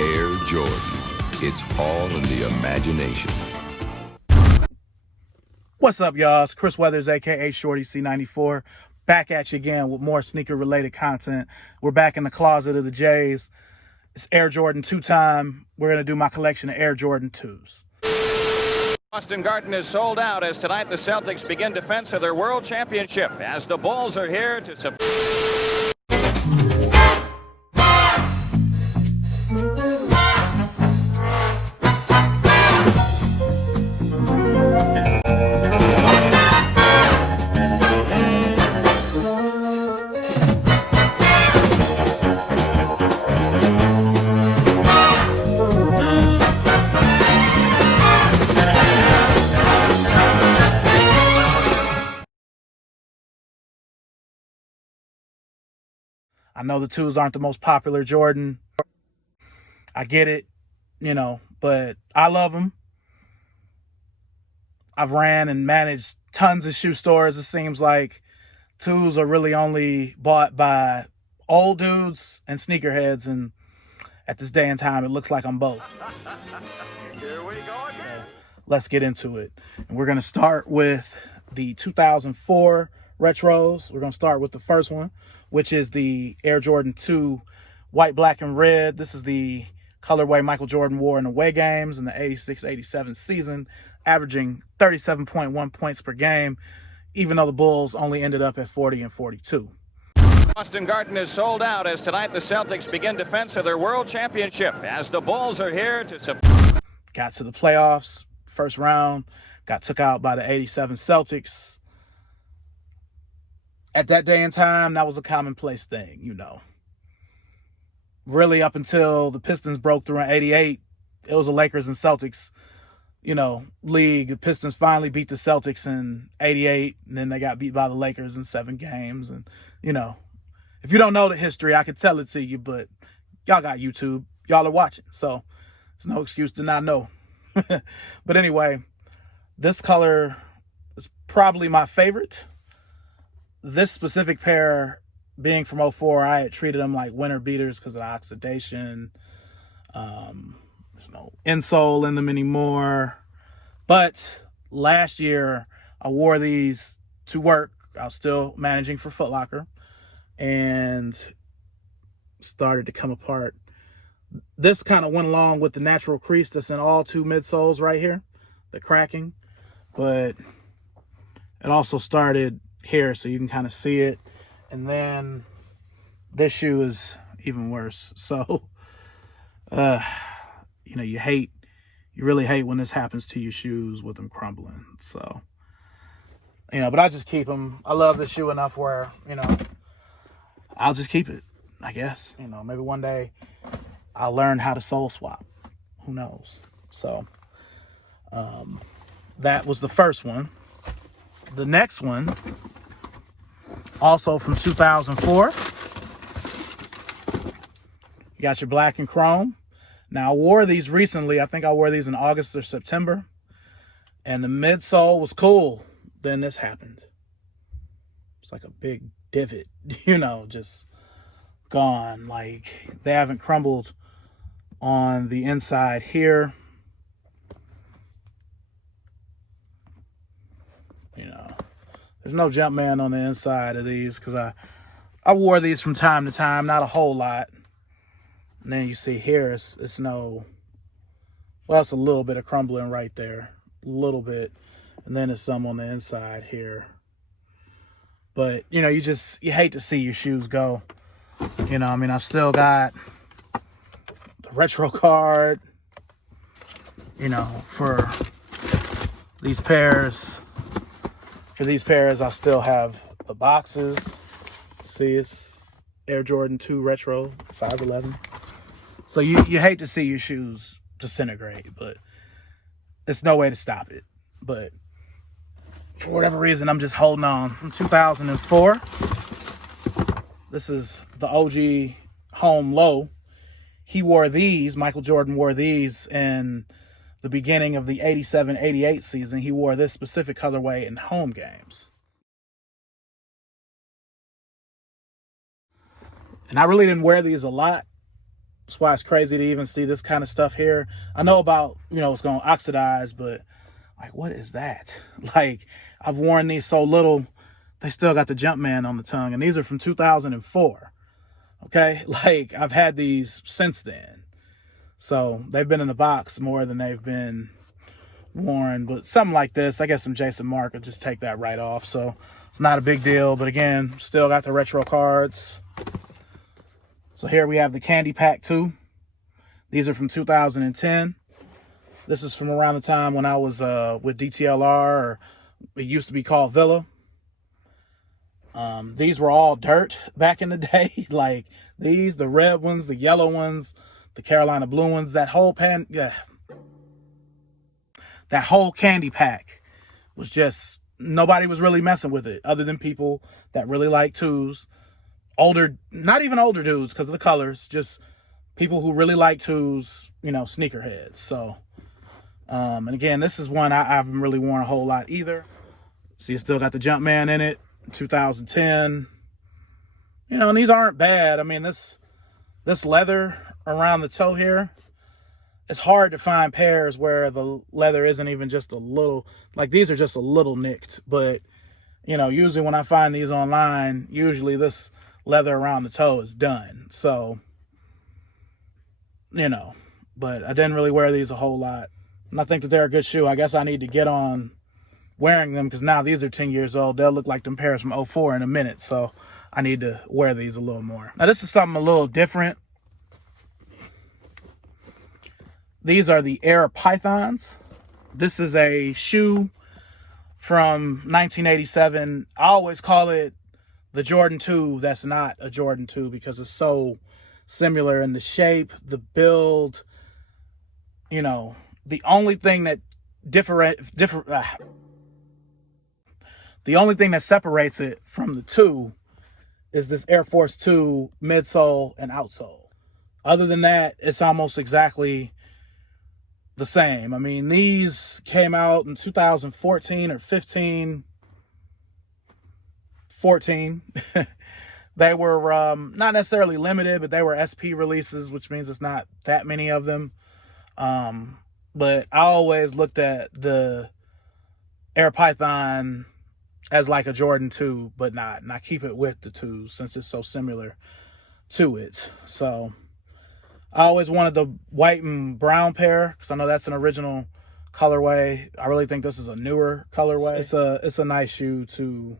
Air Jordan. It's all in the imagination. What's up, y'all? It's Chris Weathers, aka ShortyC94, back at you again with more sneaker-related content. We're back in the closet of the J's. It's Air Jordan 2 time. We're going to do my collection of Air Jordan 2s. Boston Garden is sold out as tonight the Celtics begin defense of their world championship as the Bulls are here to support. I know the 2s aren't the most popular Jordan. I get it, but I love them. I've ran and managed tons of shoe stores. It seems like 2s are really only bought by old dudes and sneakerheads, and at this day and time, it looks like I'm both. Here we go again. Let's get into it. And we're going to start with the 2004 retros. We're going to start with the first one, which is the Air Jordan 2 white, black, and red. This is the colorway Michael Jordan wore in away games in the 86-87 season, averaging 37.1 points per game, even though the Bulls only ended up at 40 and 42. Boston Garden is sold out as tonight the Celtics begin defense of their world championship as the Bulls are here to support. Got to the playoffs, first round, got took out by the 87 Celtics. At that day and time, that was a commonplace thing, Really, up until the Pistons broke through in 88, it was a Lakers and Celtics, league. The Pistons finally beat the Celtics in 88, and then they got beat by the Lakers in 7 games. And, if you don't know the history, I could tell it to you, but y'all got YouTube. Y'all are watching, so there's no excuse to not know. But anyway, this color is probably my favorite. This specific pair, being from 04, I had treated them like winter beaters because of the oxidation. There's no insole in them anymore. But last year, I wore these to work. I was still managing for Foot Locker and started to come apart. This kind of went along with the natural crease that's in all 2 midsoles right here, the cracking. But it also started here, so you can kind of see it. And then this shoe is even worse. So, you really hate when this happens to your shoes with them crumbling. So, but I just keep them. I love this shoe enough where, I'll just keep it, I guess. Maybe one day I'll learn how to sole swap. Who knows? So, that was the first one. The next one, also from 2004. You got your black and chrome. Now, I wore these recently. I think I wore these in August or September. And the midsole was cool. Then this happened. It's like a big divot, just gone. Like, they haven't crumbled on the inside here. There's no Jumpman on the inside of these because I wore these from time to time, not a whole lot. And then you see here, it's it's a little bit of crumbling right there, a little bit. And then there's some on the inside here. But, you hate to see your shoes go. I've still got the retro card, for these pairs. For these pairs, I still have the boxes. See, it's Air Jordan 2 Retro, size 11. So you hate to see your shoes disintegrate, but there's no way to stop it. But for whatever reason, I'm just holding on. From 2004, this is the OG home low. Michael Jordan wore these in the beginning of the 87-88 season. He wore this specific colorway in home games. And I really didn't wear these a lot. That's why it's crazy to even see this kind of stuff here. I know about, it's going to oxidize, but like, what is that? Like, I've worn these so little, they still got the Jumpman on the tongue. And these are from 2004. Okay? Like, I've had these since then. So they've been in the box more than they've been worn. But something like this, I guess some Jason Mark will just take that right off. So it's not a big deal. But again, still got the retro cards. So here we have the Candy Pack 2. These are from 2010. This is from around the time when I was with DTLR, or it used to be called Villa. These were all dirt back in the day. Like these, the red ones, the yellow ones, the Carolina blue ones, that whole candy pack was just, nobody was really messing with it other than people that really like twos. Older, not even older dudes because of the colors, just people who really like twos, sneakerheads. So, and again, this is one I haven't really worn a whole lot either. See, it still got the Jumpman in it, 2010. And these aren't bad. I mean, this leather around the toe here, it's hard to find pairs where the leather isn't even just a little, like these are just a little nicked. But, usually when I find these online, usually this leather around the toe is done. So, but I didn't really wear these a whole lot. And I think that they're a good shoe. I guess I need to get on wearing them because now these are 10 years old. They'll look like them pairs from 04 in a minute. So I need to wear these a little more. Now this is something a little different. These are the Air Pythons. This is a shoe from 1987. I always call it the Jordan 2 that's not a Jordan 2 because it's so similar in the shape, the build. The only thing that the only thing that separates it from the 2 is this Air Force 2 midsole and outsole. Other than that, it's almost exactly the same. I mean, these came out in 2014 or 14. They were not necessarily limited, but they were SP releases, which means it's not that many of them. But I always looked at the Air Python as like a Jordan 2, but not. And I keep it with the 2 since it's so similar to it. So I always wanted the white and brown pair because I know that's an original colorway. I really think this is a newer colorway. It's a nice shoe to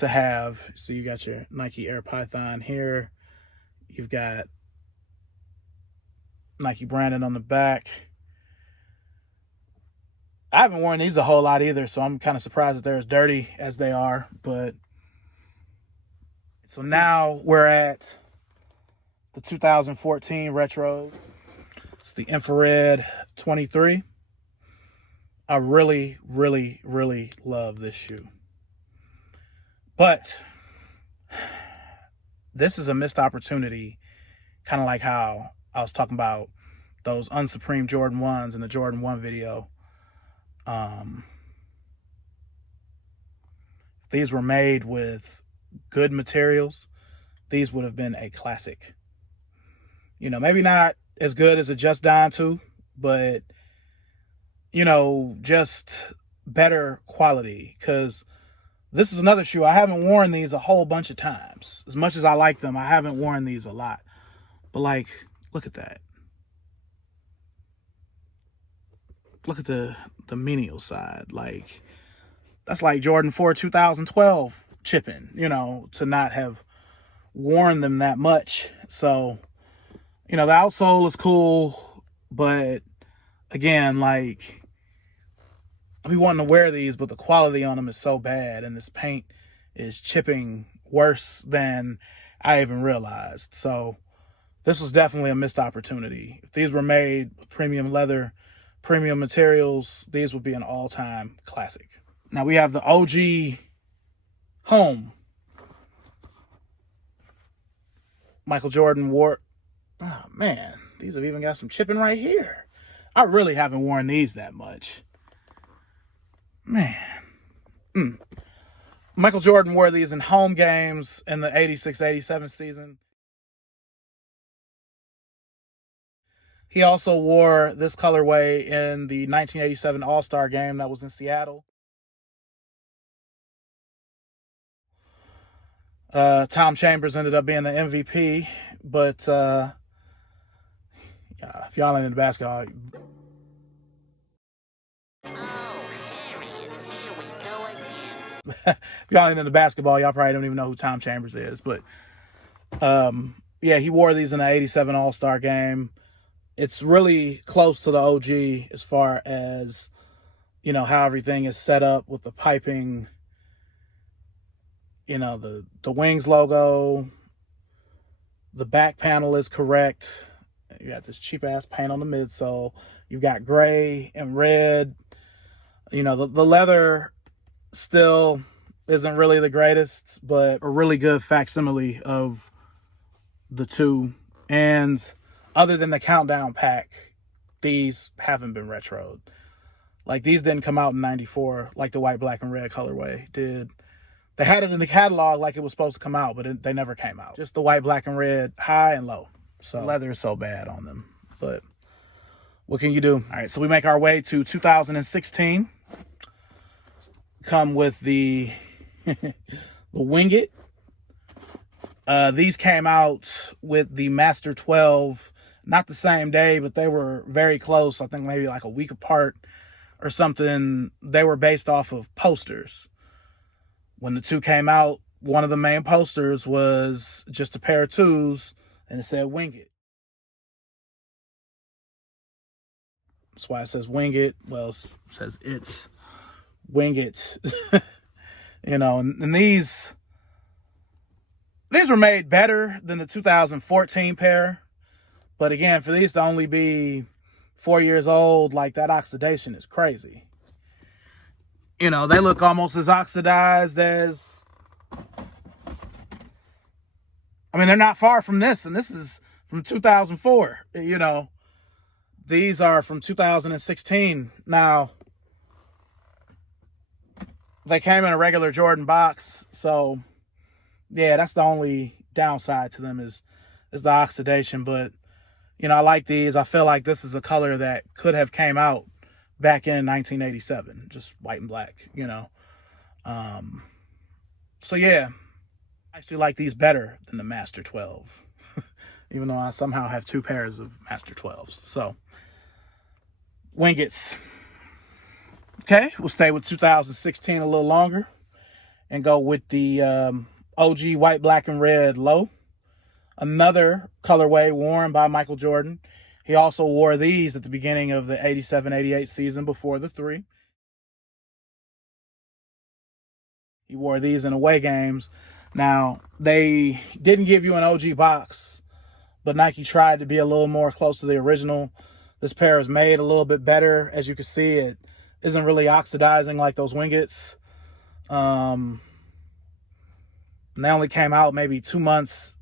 have. So you got your Nike Air Python here. You've got Nike branded on the back. I haven't worn these a whole lot either, so I'm kind of surprised that they're as dirty as they are. But so now we're at the 2014 retro. It's the Infrared 23. I really, really, really love this shoe. But this is a missed opportunity, kind of like how I was talking about those unsupreme Jordan 1s in the Jordan 1 video. If these were made with good materials, these would have been a classic. Maybe not as good as a Just Don 2, but, just better quality. Because this is another shoe. I haven't worn these a whole bunch of times. As much as I like them, I haven't worn these a lot. But, like, look at that. Look at the menial side. Like, that's like Jordan 4 2012 chipping, to not have worn them that much. So, the outsole is cool. But, again, like, I be wanting to wear these, but the quality on them is so bad, and this paint is chipping worse than I even realized. So this was definitely a missed opportunity. If these were made with premium leather, premium materials, these would be an all-time classic. Now we have the OG Home. Michael Jordan wore, oh man, these have even got some chipping right here. I really haven't worn these that much. Man. Michael Jordan wore these in home games in the 86-87 season. He also wore this colorway in the 1987 All-Star game that was in Seattle. Tom Chambers ended up being the MVP, but yeah, if y'all ain't into basketball, if y'all ain't into basketball, y'all probably don't even know who Tom Chambers is. But yeah, he wore these in the 87 All-Star game. It's really close to the OG as far as, you know, how everything is set up with the piping, you know, the Wings logo, the back panel is correct. You got this cheap ass paint on the midsole. You've got gray and red. You know, the leather still isn't really the greatest, but a really good facsimile of the two. And other than the countdown pack, these haven't been retroed. Like, these didn't come out in 94 like the white, black, and red colorway did. They had it in the catalog like it was supposed to come out, but they never came out. Just the white, black, and red, high and low. So the leather is so bad on them, but what can you do? All right, so we make our way to 2016. Come with the the Wing It. These came out with the Master 12, not the same day, but they were very close. I think maybe like a week apart or something. They were based off of posters. When the two came out, one of the main posters was just a pair of twos, and it said Wing It. That's why it says Wing It. Well, it says it's Wing It. You know, and these were made better than the 2014 pair. But again, for these to only be 4 years old, like, that oxidation is crazy. You know, they look almost as oxidized as, I mean, they're not far from this, and this is from 2004. You know, these are from 2016. Now, they came in a regular Jordan box, so yeah, that's the only downside to them is the oxidation. But, you know, I like these. I feel like this is a color that could have came out back in 1987, just white and black, you know. So yeah, I actually like these better than the Master 12, even though I somehow have two pairs of Master 12s. So, Wing It's. Okay, we'll stay with 2016 a little longer and go with the OG white, black, and red low. Another colorway worn by Michael Jordan. He also wore these at the beginning of the 87-88 season before the 3. He wore these in away games. Now, they didn't give you an OG box, but Nike tried to be a little more close to the original. This pair is made a little bit better. As you can see, it isn't really oxidizing like those Wing It's. And they only came out maybe 2 months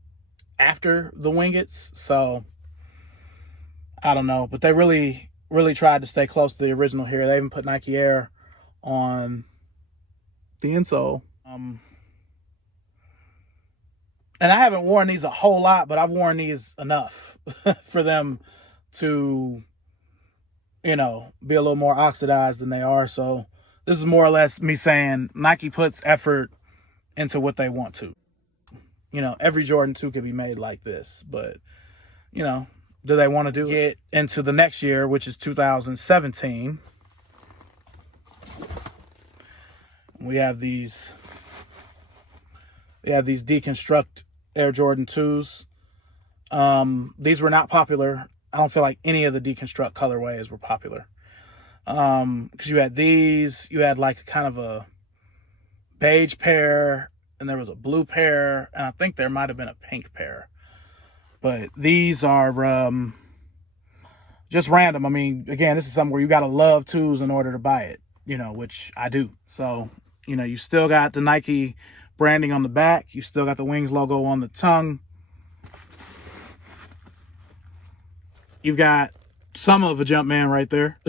after the Wing It's, so I don't know. But they really tried to stay close to the original here. They even put Nike Air on the insole. And I haven't worn these a whole lot, but I've worn these enough for them to, you know, be a little more oxidized than they are. So this is more or less me saying Nike puts effort into what they want to. You know, every Jordan 2 could be made like this, but, you know, do they want to do it into the next year, which is 2017? We have these deconstruct Air Jordan 2s. These were not popular. I don't feel like any of the deconstruct colorways were popular. Because you had these, you had like kind of a beige pair, and there was a blue pair, and I think there might have been a pink pair. But these are just random. I mean, again, this is something where you got to love 2s in order to buy it, you know, which I do. So, you know, you still got the Nike branding on the back. You still got the Wings logo on the tongue. You've got some of a Jumpman right there.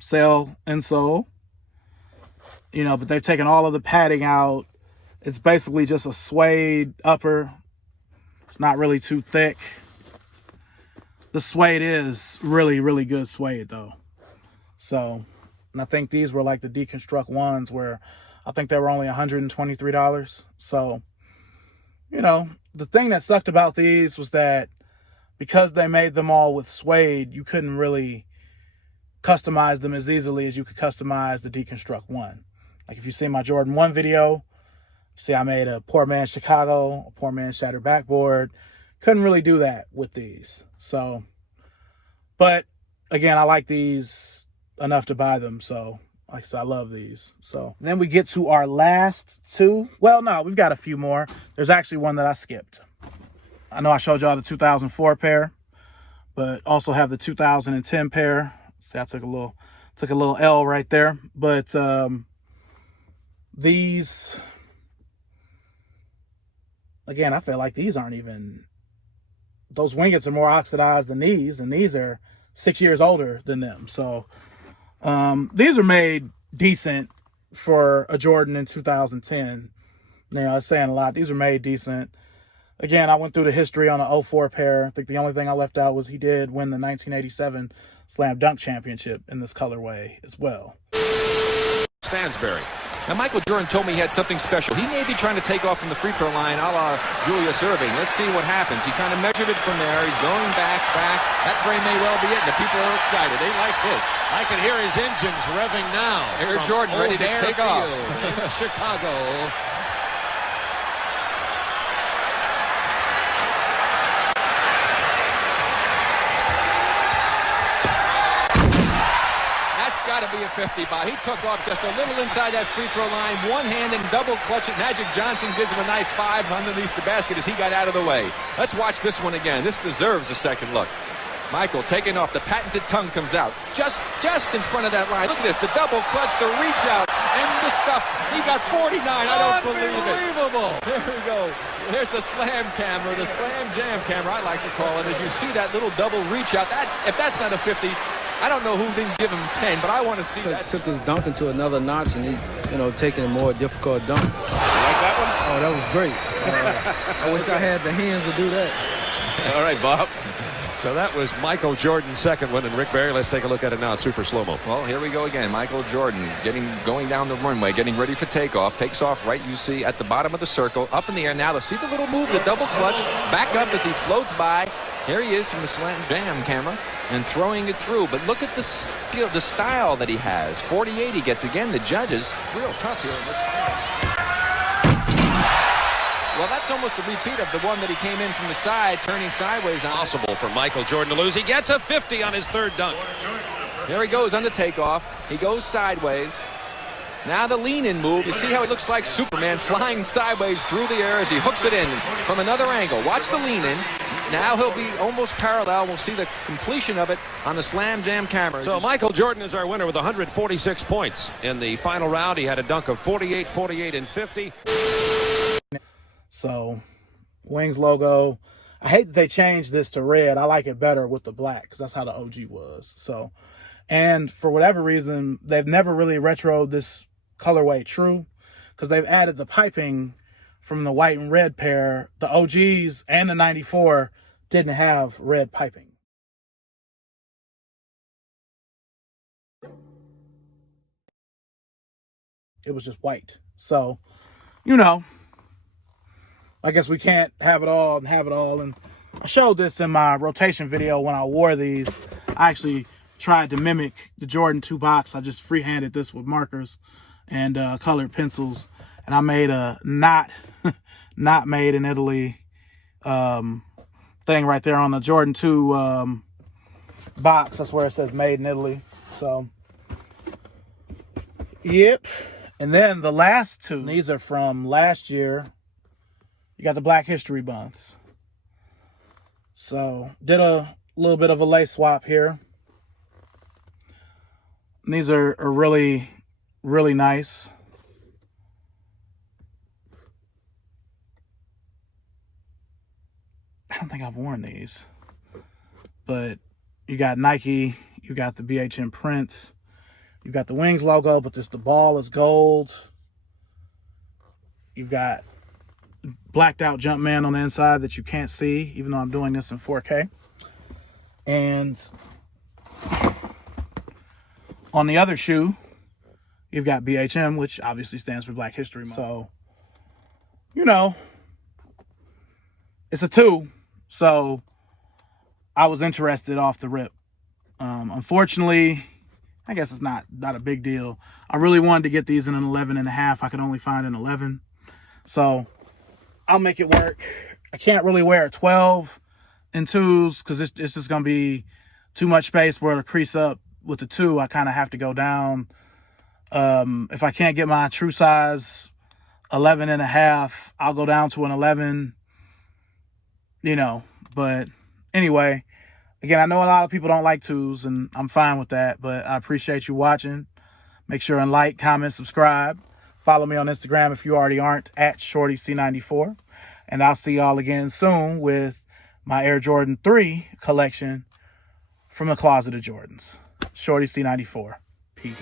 Sail insole. You know, but they've taken all of the padding out. It's basically just a suede upper. It's not really too thick. the suede is really, really good suede though. So, and I think these were like the deconstruct ones where I think they were only $123. So, you know, the thing that sucked about these was that because they made them all with suede, you couldn't really customize them as easily as you could customize the deconstruct one. Like if you see my Jordan 1 video, see I made a poor man's Chicago, a poor man's shattered backboard. Couldn't really do that with these. So, but again, I like these enough to buy them. So, like I said, I love these. So, and then we get to our last two. Well, no, we've got a few more. There's actually one that I skipped. I know I showed y'all the 2004 pair, but also have the 2010 pair. See, I took a little L right there. But these, again, I feel like these aren't even, those wingets are more oxidized than these, and these are 6 years older than them. So these are made decent for a Jordan in 2010. You know, I was saying a lot. These are made decent. Again, I went through the history on an 04 pair. I think the only thing I left out was he did win the 1987 Slam Dunk Championship in this colorway as well. Stansberry. Now, Michael Jordan told me he had something special. He may be trying to take off from the free throw line a la Julius Erving. Let's see what happens. He kind of measured it from there. He's going back. That very may well be it. The people are excited. They like this. I can hear his engines revving now. Here's Jordan ready to take off. In Chicago. Got to be a 50 by. He took off just a little inside that free throw line, one hand and double clutch it. Magic Johnson gives him a nice 5 underneath the basket as he got out of the way. Let's watch this one again. This deserves a second look. Michael taking off. The patented tongue comes out just in front of that line. Look at this, the double clutch, the reach out, and the stuff. He got 49. I don't believe it. Unbelievable. There we go. There's the slam camera, the slam jam camera, I like to call it. As you see that little double reach out, if that's not a 50, I don't know who didn't give him 10, but I want to see that. Took his dunking to another notch, and he, taking more difficult dunks. You like that one? Oh, that was great. I wish I had the hands to do that. All right, Bob. So that was Michael Jordan's second one, and Rick Barry, let's take a look at it now. It's super slow-mo. Well, here we go again. Michael Jordan going down the runway, getting ready for takeoff. Takes off right, you see, at the bottom of the circle, up in the air. Now, see the little move, the double clutch, back up as he floats by. Here he is from the slam jam camera and throwing it through. But look at the style that he has. 48 he gets again. The judges, real tough here in this. Well, that's almost a repeat of the one that he came in from the side, turning sideways. Possible for Michael Jordan to lose. He gets a 50 on his third dunk. Here he goes on the takeoff. He goes sideways. Now the lean-in move. You see how he looks like Superman flying sideways through the air as he hooks it in from another angle. Watch the lean-in. Now he'll be almost parallel. We'll see the completion of it on the slam jam camera. So Michael Jordan is our winner with 146 points. In the final round, he had a dunk of 48, 48, and 50. So, Wings logo. I hate that they changed this to red. I like it better with the black because that's how the OG was. So, and for whatever reason, they've never really retroed this colorway true because they've added the piping from the white and red pair. The OGs and the 94 didn't have red piping. It was just white. So, I guess we can't have it all and have it all. And I showed this in my rotation video when I wore these. I actually tried to mimic the Jordan 2 box. I just freehanded this with markers and colored pencils. And I made a not made in Italy thing right there on the Jordan 2 box. That's where it says made in Italy. So, yep. And then the last two, these are from last year. You got the Black History buns. So, did a little bit of a lace swap here. And these are really, really nice. I don't think I've worn these. But you got Nike, you got the BHM print, you got the Wings logo, but the ball is gold. You've got blacked out Jumpman on the inside that you can't see, even though I'm doing this in 4K. And on the other shoe, you've got BHM, which obviously stands for Black History Month. So, you know, it's a 2. So I was interested off the rip. Unfortunately, I guess it's not a big deal. I really wanted to get these in an 11.5. I could only find an 11. So I'll make it work. I can't really wear a 12 in 2s because it's just going to be too much space where to crease up. With the 2, I kind of have to go down. If I can't get my true size 11.5, I'll go down to an 11, you know. But anyway, again, I know a lot of people don't like 2s, and I'm fine with that, but I appreciate you watching. Make sure and like, comment, subscribe. Follow me on Instagram if you already aren't, at ShortyC94. And I'll see y'all again soon with my Air Jordan 3 collection from the closet of Jordans. ShortyC94. Peace.